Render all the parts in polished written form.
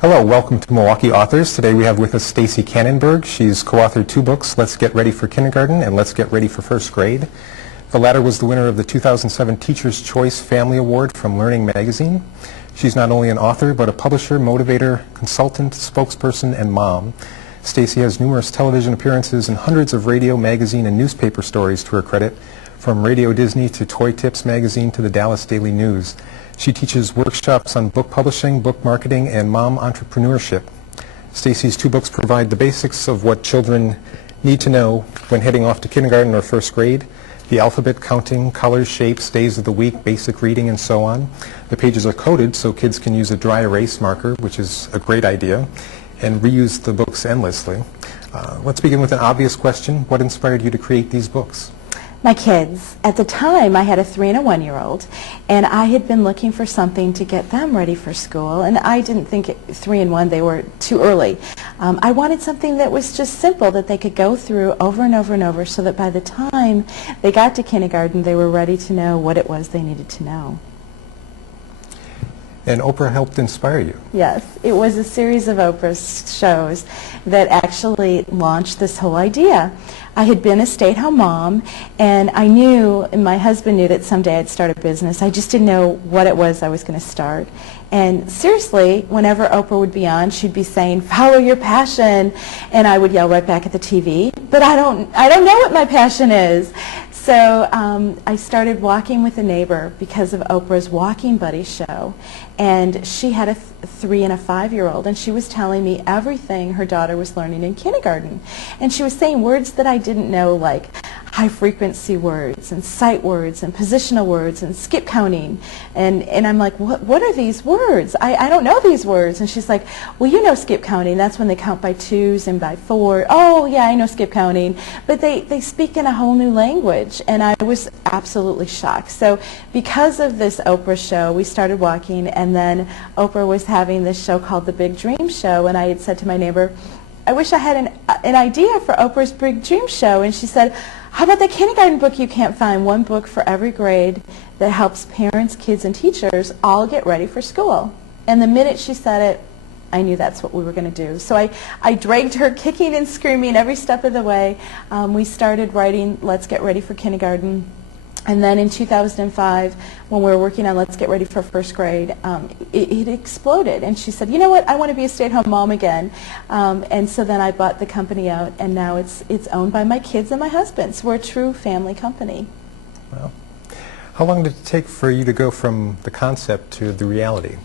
Hello, welcome to Milwaukee Authors. Today we have with us Stacey Kannenberg. She's co-authored two books, Let's Get Ready for Kindergarten and Let's Get Ready for First Grade. The latter was the winner of the 2007 Teacher's Choice Family Award from Learning Magazine. She's not only an author, but a publisher, motivator, consultant, spokesperson, and mom. Stacey has numerous television appearances and hundreds of radio, magazine, and newspaper stories to her credit, from Radio Disney to Toy Tips magazine to the Dallas Daily News. She teaches workshops on book publishing, book marketing, and mom entrepreneurship. Stacey's two books provide the basics of what children need to know when heading off to kindergarten or first grade: the alphabet, counting, colors, shapes, days of the week, basic reading, and so on. The pages are coded so kids can use a dry erase marker, which is a great idea, and reuse the books endlessly. Let's begin with an obvious question. What inspired you to create these books? My kids. At the time, I had a 3- and a 1-year-old, and I had been looking for something to get them ready for school, and I didn't think 3 and 1, they were too early. I wanted something that was just simple, that they could go through over and over and over, so that by the time they got to kindergarten, they were ready to know what it was they needed to know. And Oprah helped inspire you. Yes, it was a series of Oprah shows that actually launched this whole idea. I had been a stay-at-home mom, and I knew, and my husband knew, that someday I'd start a business. I just didn't know what it was I was going to start. And seriously, whenever Oprah would be on, she'd be saying, "Follow your passion," and I would yell right back at the TV, "But I don't know what my passion is." So I started walking with a neighbor because of Oprah's Walking Buddy show, and she had a 3- and a 5-year-old, and she was telling me everything her daughter was learning in kindergarten. And she was saying words that I didn't know, like high-frequency words and sight words and positional words and skip counting. And I'm like, what are these words? I don't know these words. And she's like, "Well, you know skip counting. That's when they count by 2s and by 4. Oh, yeah, I know skip counting." But they speak in a whole new language, and I was absolutely shocked. So because of this Oprah show, we started walking, and then Oprah was having this show called The Big Dream Show, and I had said to my neighbor, "I wish I had an idea for Oprah's Big Dream Show." And she said, "How about the kindergarten book you can't find? One book for every grade that helps parents, kids, and teachers all get ready for school." And the minute she said it, I knew that's what we were going to do. So I dragged her kicking and screaming every step of the way. We started writing Let's Get Ready for Kindergarten. And then in 2005, when we were working on Let's Get Ready for First Grade, it exploded. And she said, "You know what, I want to be a stay-at-home mom again." And so then I bought the company out, and now it's owned by my kids and my husband. So we're a true family company. Well, how long did it take for you to go from the concept to the reality?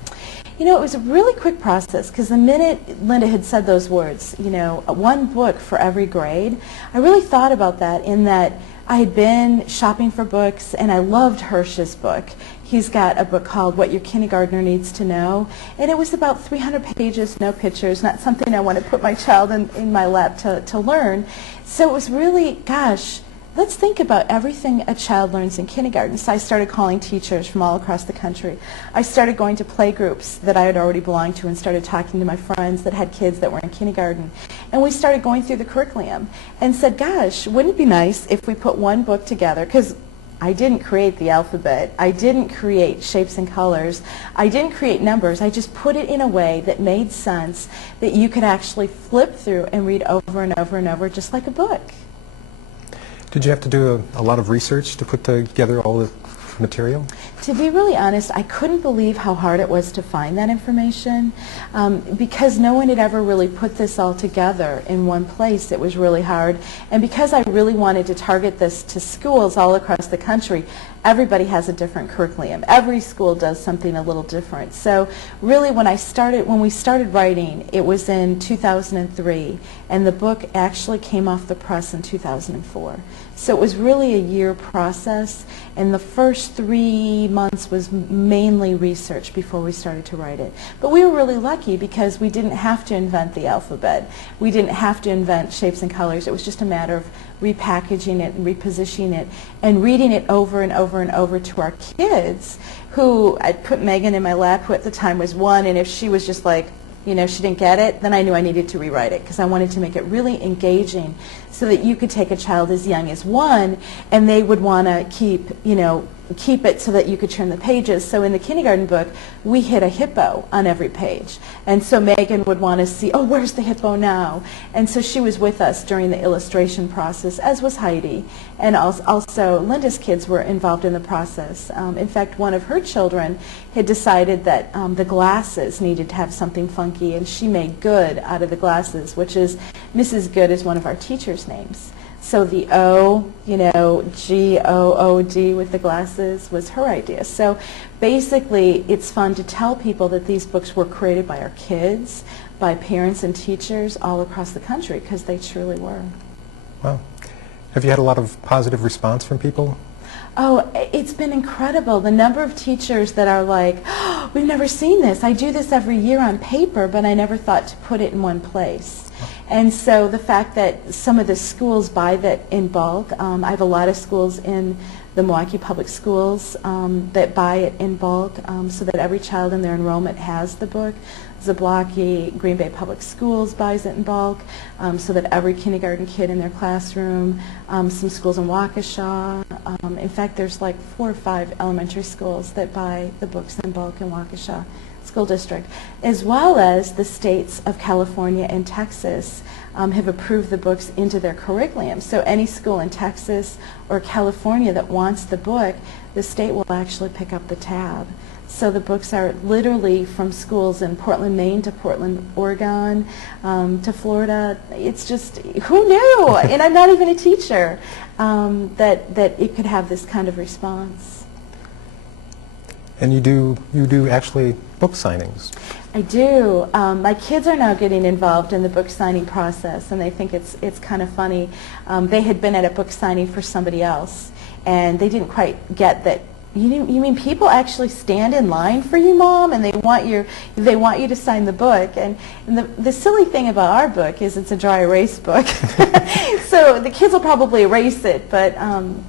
You know, it was a really quick process, because the minute Linda had said those words, you know, one book for every grade, I really thought about that, in that I had been shopping for books, and I loved Hirsch's book. He's got a book called What Your Kindergartner Needs to Know, and it was about 300 pages, no pictures, not something I want to put my child in my lap to learn. So it was really, gosh, let's think about everything a child learns in kindergarten. So I started calling teachers from all across the country. I started going to play groups that I had already belonged to, and started talking to my friends that had kids that were in kindergarten. And we started going through the curriculum and said, gosh, wouldn't it be nice if we put one book together? Because I didn't create the alphabet. I didn't create shapes and colors. I didn't create numbers. I just put it in a way that made sense, that you could actually flip through and read over and over and over, just like a book. Did you have to do a lot of research to put together all the material? To be really honest, I couldn't believe how hard it was to find that information, because no one had ever really put this all together in one place. It was really hard. And because I really wanted to target this to schools all across the country, everybody has a different curriculum. Every school does something a little different. So really when we started writing, it was in 2003, and the book actually came off the press in 2004. So it was really a year process, and the first 3 months was mainly research before we started to write it. But we were really lucky, because we didn't have to invent the alphabet. We didn't have to invent shapes and colors. It was just a matter of repackaging it and repositioning it and reading it over and over and over to our kids, who I'd put Megan in my lap, who at the time was 1, and if she was just like, you know, she didn't get it, then I knew I needed to rewrite it, because I wanted to make it really engaging, so that you could take a child as young as 1 and they would want to keep, you know, keep it so that you could turn the pages. So in the kindergarten book, we hid a hippo on every page. And so Megan would want to see, oh, where's the hippo now? And so she was with us during the illustration process, as was Heidi. And also Linda's kids were involved in the process. In fact, one of her children had decided that the glasses needed to have something funky, and she made Good out of the glasses, which is, Mrs. Good is one of our teachers' names. So the O, G-O-O-D with the glasses was her idea. So basically, it's fun to tell people that these books were created by our kids, by parents and teachers all across the country, because they truly were. Wow. Have you had a lot of positive response from people? Oh, it's been incredible. The number of teachers that are like, oh, we've never seen this. I do this every year on paper, but I never thought to put it in one place. And so the fact that some of the schools buy that in bulk, I have a lot of schools in the Milwaukee Public Schools that buy it in bulk so that every child in their enrollment has the book. Zablocki, Green Bay Public Schools buys it in bulk so that every kindergarten kid in their classroom, some schools in Waukesha. In fact, there's like 4 or 5 elementary schools that buy the books in bulk in Waukesha School District, as well as the states of California and Texas have approved the books into their curriculum. So any school in Texas or California that wants the book, the state will actually pick up the tab. So the books are literally from schools in Portland, Maine to Portland, Oregon, to Florida. It's just, who knew? And I'm not even a teacher, that it could have this kind of response. And you do actually book signings. I do. My kids are now getting involved in the book signing process, and they think it's kind of funny. They had been at a book signing for somebody else, and they didn't quite get that. You mean people actually stand in line for you, Mom, and they want you to sign the book? And the silly thing about our book is it's a dry erase book, so the kids will probably erase it. But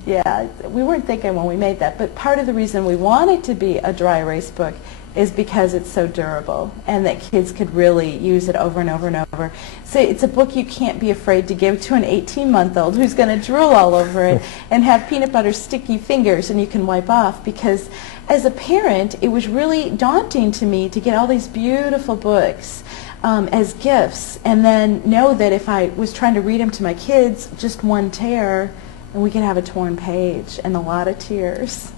yeah, we weren't thinking when we made that. But part of the reason we want it to be a dry erase book is because it's so durable and that kids could really use it over and over and over. So it's a book you can't be afraid to give to an 18-month-old who's going to drool all over it and have peanut butter sticky fingers and you can wipe off, because as a parent it was really daunting to me to get all these beautiful books as gifts and then know that if I was trying to read them to my kids, just one tear and we could have a torn page and a lot of tears.